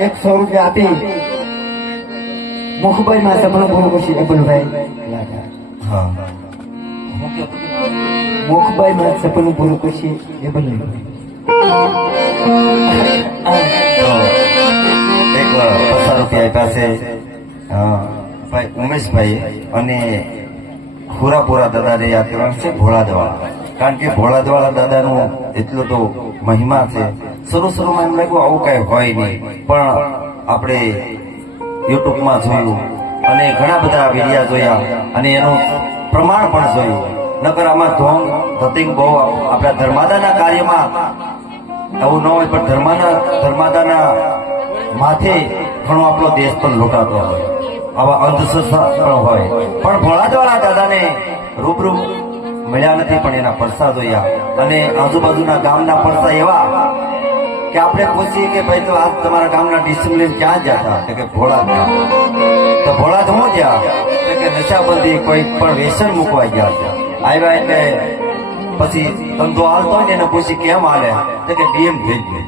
એકસો રૂપિયા આપી. મુખભાઈ માં સપનું પૂરું કરશે અપનભાઈ હા. મુખભાઈ માં સપનું પૂરું કરશે એ બને એક પચાસ રૂપિયા પાસે છે. અ, ભાઈ ઉમેશભાઈ અને ખુરાપુરા દાદાને યાદ કરવાનું છે ભોળાદવાળા. કારણ કે ભોળાદવાળા દાદાનું એટલો તો મહિમા છે. શરૂ શરૂમાં એમ લાગ્યું આવું કઈ હોય નહીં. પણ આપણે યુટ્યુબમાં જોયું અને ઘણા બધા વિડિયા જોયા અને એનું પ્રમાણ પણ જોયું. નકર આમાં ધોંગ, ધતિંગ બહુ આપણા ધર્માદાના કાર્યમાં આવું ન હોય, પણ ધર્માના, ધર્માદાના માથે ઘણો આપણો દેશ પણ લૂંટાતો હોય. આવા અંધશ્રદ્ધા પણ હોય. પણ ભોળાજવાળા દાદાને રૂબરૂ મળ્યા નથી, પણ એના પરસા જોયા. અને આજુબાજુના ગામના પરસા એવા કે આપણે પૂછીએ કે ભાઈ તો આજ તમારા ગામના ડિસિપ્લિન ક્યાં જતા હતા? કે ભોળા તો ભોળા તો હું ગયા? એટલે કે નશાબંધી કોઈ પણ વ્યસન મૂકવા ગયા આવ્યા એટલે પછી ધંધો હાલતો હોય ને એને પૂછી કેમ હાલે? તો કે ડીએમ તો કે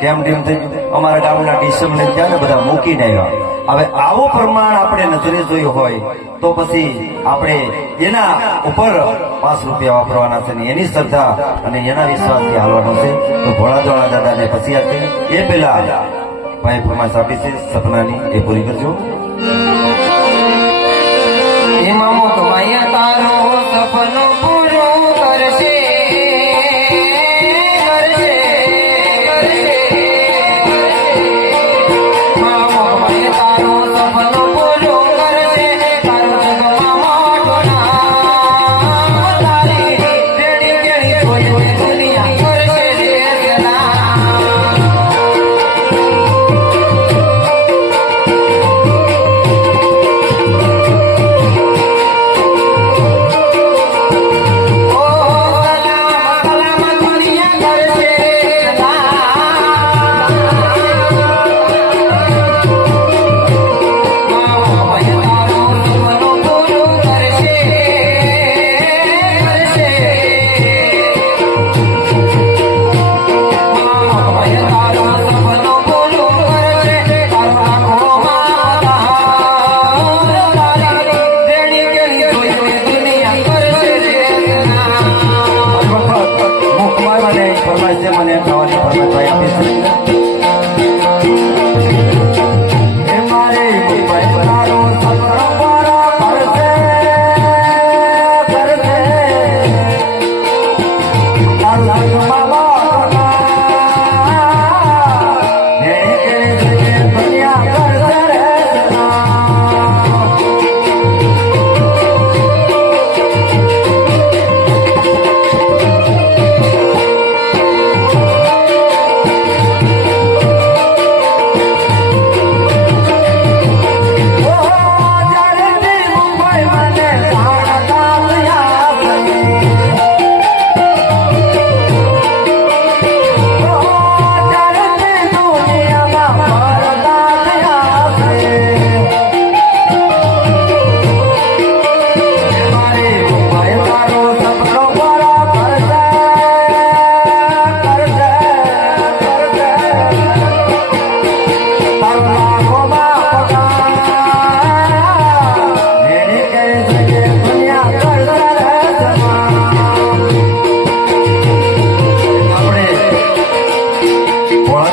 કેમ ડીએમ થઈ ગયું? અમારા ગામના ડીસમને ત્યાં ને બધા મૂકીને આવ્યા હવે આવું પ્રમાણ આપણે નજરે જોયું હોય, તો પછી આપણે એના ઉપર પાંચ રૂપિયા વાપરવાના છે ને એની શ્રદ્ધા અને એના વિશ્વાસથી હાલવાનો છે. તો ભોળા ધોળા દાદાને પછી આપી એ પેલા ભાઈ ફરમાશ આપી છે, સપનાની એ પૂરી કરજો. એમાં મોકમાયા તારો સપનું.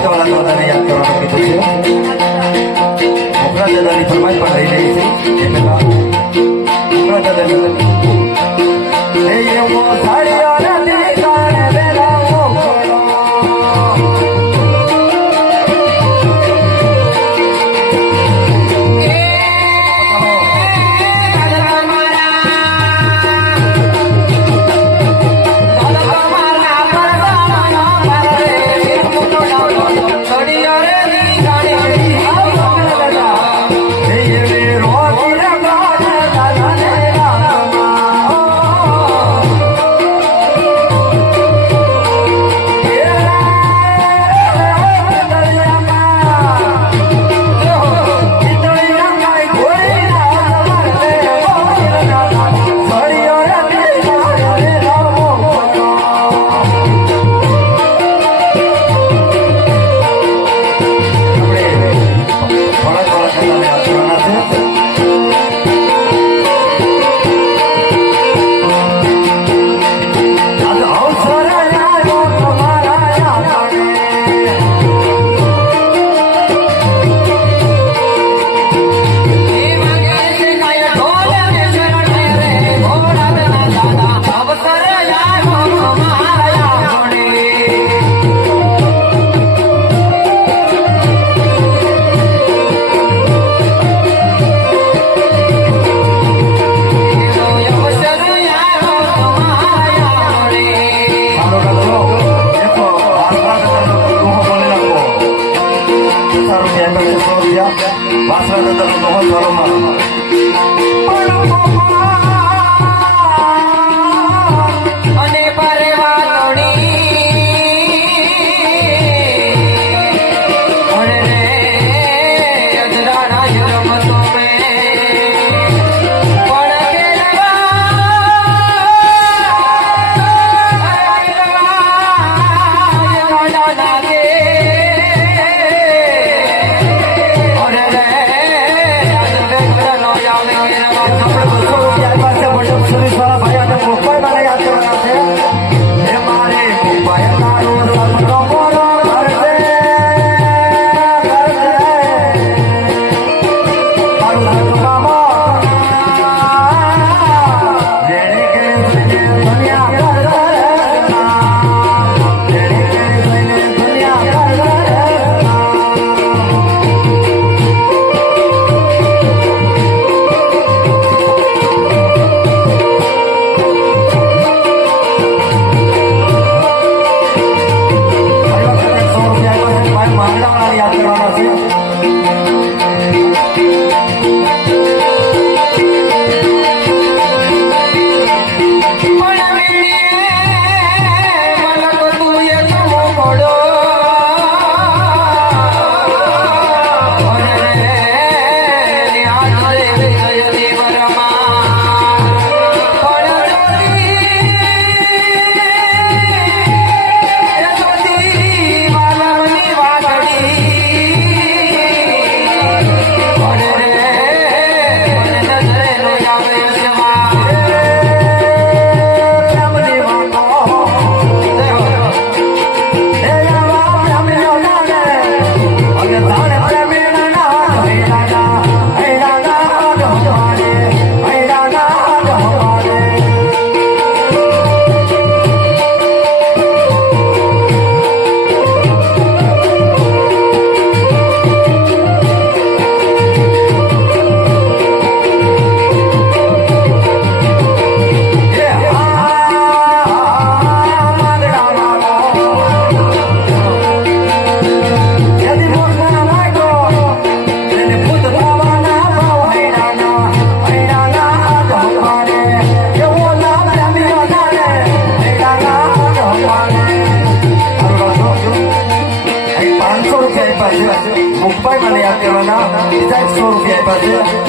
Grazie.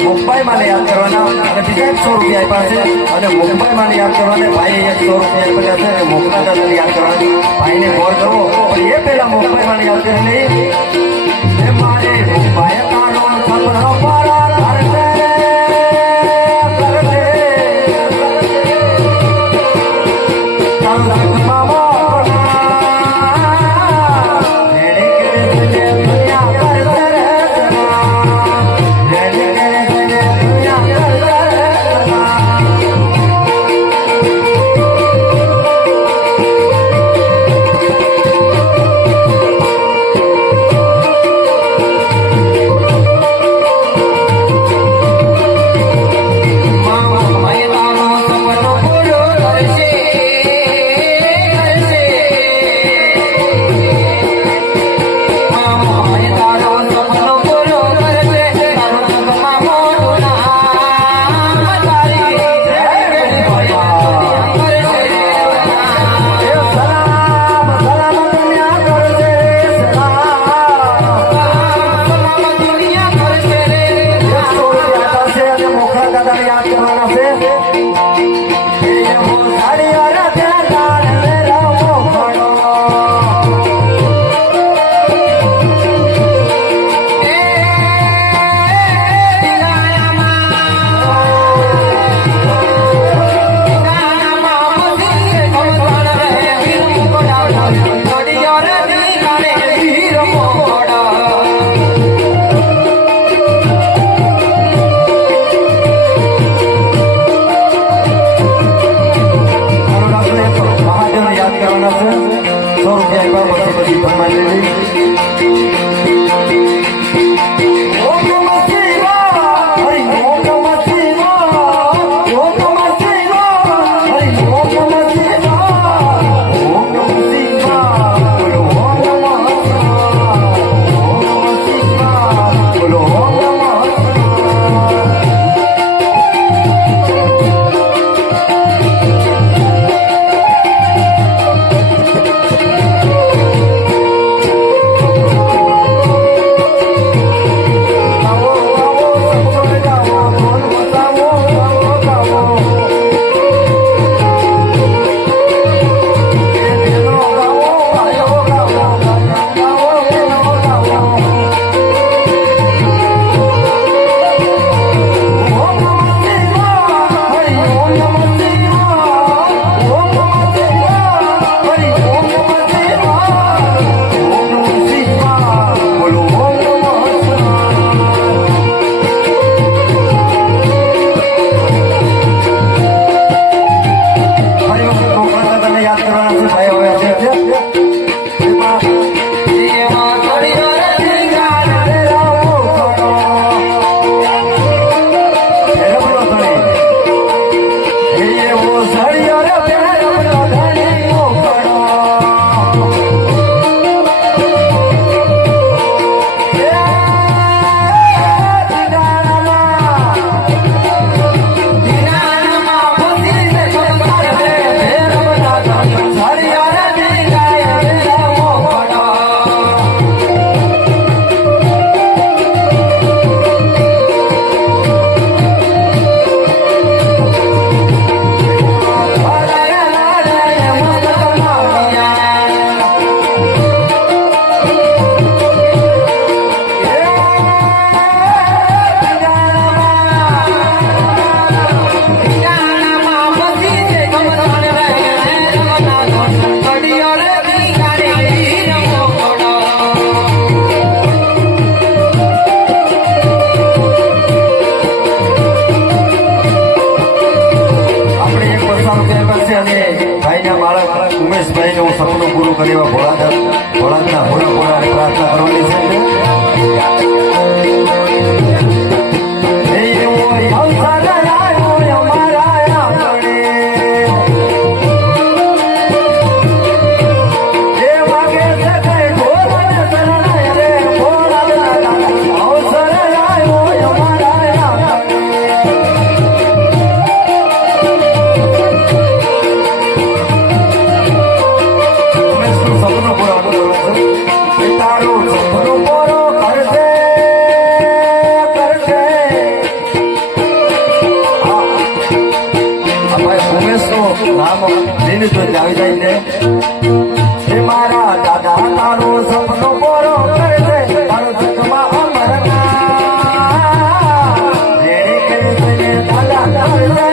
મુંબઈમાં યાદ કરવાના અને બીજા એકસો રૂપિયા આપ્યા છે. અને મુંબઈમાં યાદ કરવાને ભાઈને એકસો રૂપિયા આપ્યા છે. અને મોકલા દાદાને યાદ કરવાની ભાઈને ફોન કરવો. પણ એ પહેલા મુંબઈમાં યાદ કરે નહીં મારે મુંબઈ તારો la la la la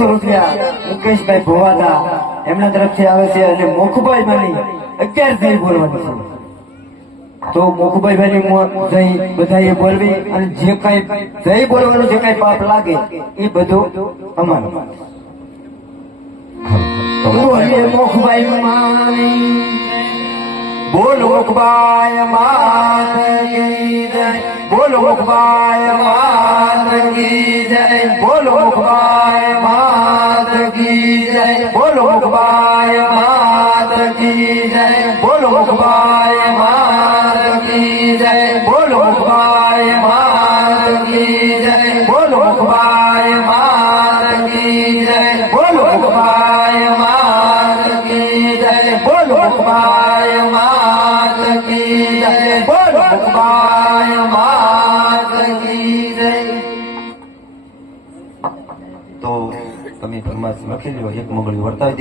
અગિયારસો રૂપિયા મુકેશભાઈ ભોવાદા એમના તરફથી આવે છે અને મોખુભાઈ માની અગિયાર જઈ બોલવાની છે. તો મોખભાઈ ભાઈ જઈ બધાએ બોલવી અને જે કઈ જઈ બોલવાનું, જે કઈ પાપ લાગે એ બધું અમારું. બોલીએ મોખભાઈ માની, બોલ મુખબાય માત બોલ મુખબાય માત જય, બોલ મુખબાય જય બોલો મુખબાય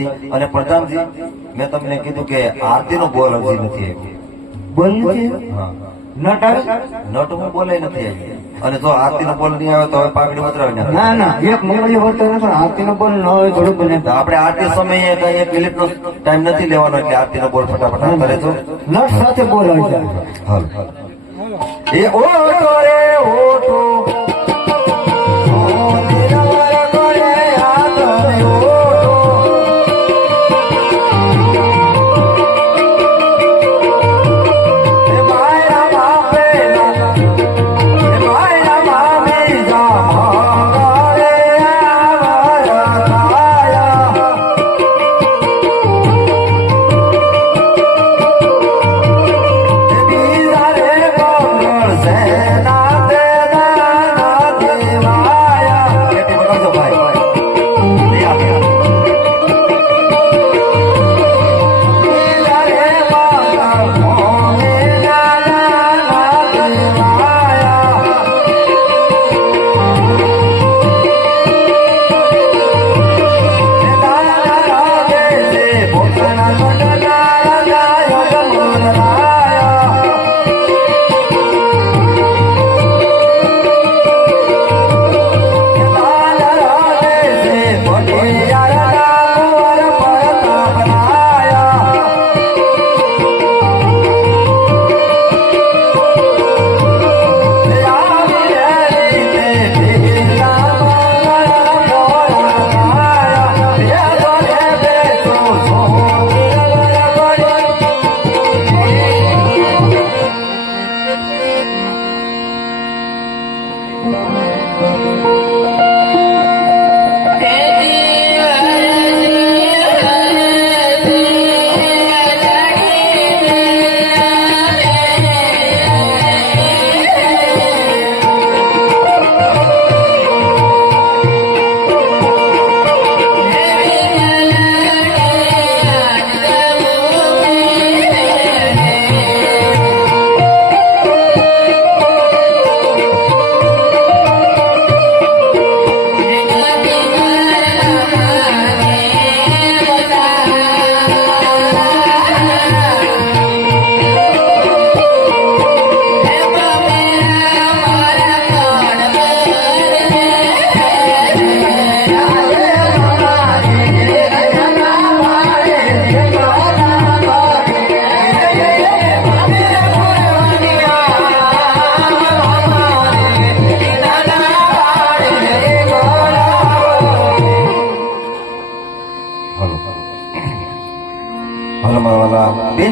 વર્તાવી અને પ્રધાનજી મેં તમને કીધું કે આરતીનો બોલ હજી નથી આવ્યો. બોલવું છે નટ આવે? નટ હું બોલે નથી આવી અને જો આરતીનો બોલ નહીં આવે તો હવે પાઘડી ઉતરાવી નાખે. ના ના એક મંગળી વર્તો નથી નો બોલ ન હોય થોડું બને. આપણે આરતી સમયે કઈ એક મિનિટનો ટાઈમ નથી લેવાનો એટલે આરતીનો બોલ ફટાફટ કરે તો નટ સાથે બોલ હોય છે હાલ. એ ઓટો રે ઓટો.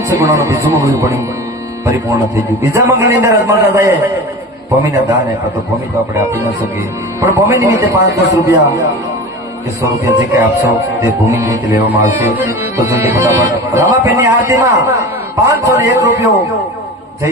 બેન સગુણાનું બીજું પરિપૂર્ણ થઈ ગયું. બીજા અંદર આત્મા દાદાએ ભૂમિના દાન આપ્યા તો ભૂમિ તો આપણે આપી ન શકીએ. પણ ભૂમિ નિમિત્તે પાંચ દસ રૂપિયા કે સો રૂપિયા જે કઈ આપશો તે ભૂમિ નિમિત્તે લેવામાં આવશે. તો જલ્દી ફટાફટ રામાપેનની આરતીમાં પાંચસો ને એક રૂપિયો જય